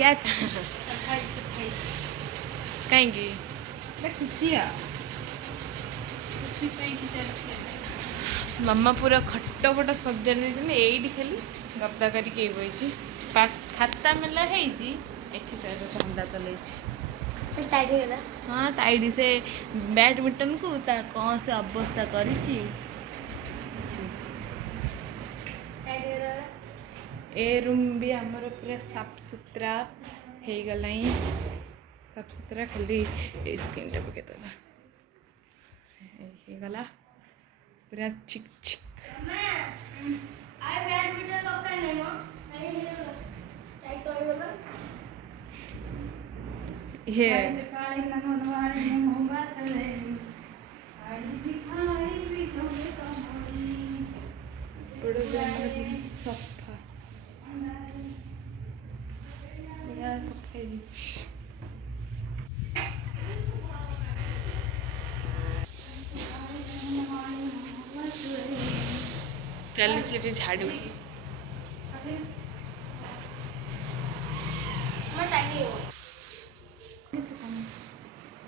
क्या सफाई सफाई कहीं खुशी खुशी पाई चलती मामा पूरा खट फट सजाड़ी देते एटी खाली गदा करके बही खाता मेला होती धंदा चल हाँ टाइड से बैडमिंटन को कौन से अवस्था कर रूम भी आमर पूरा साफ सुथरा हो गला साफ सुथरा खाली स्क्रीन टा पकईदे गला पूरा चिक चिक ये सफा पूरा सफाई चली झाड़ू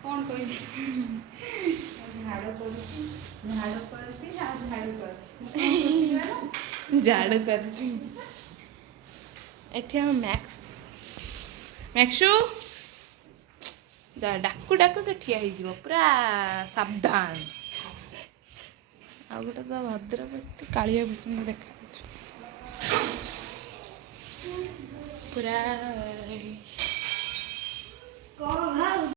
कौन कह झाड़ू कर मैक्सु डाकू डाकू से ठिया हो पूरा सावधान आ गोटे तो भद्र कालिया भूषण देखा पूरा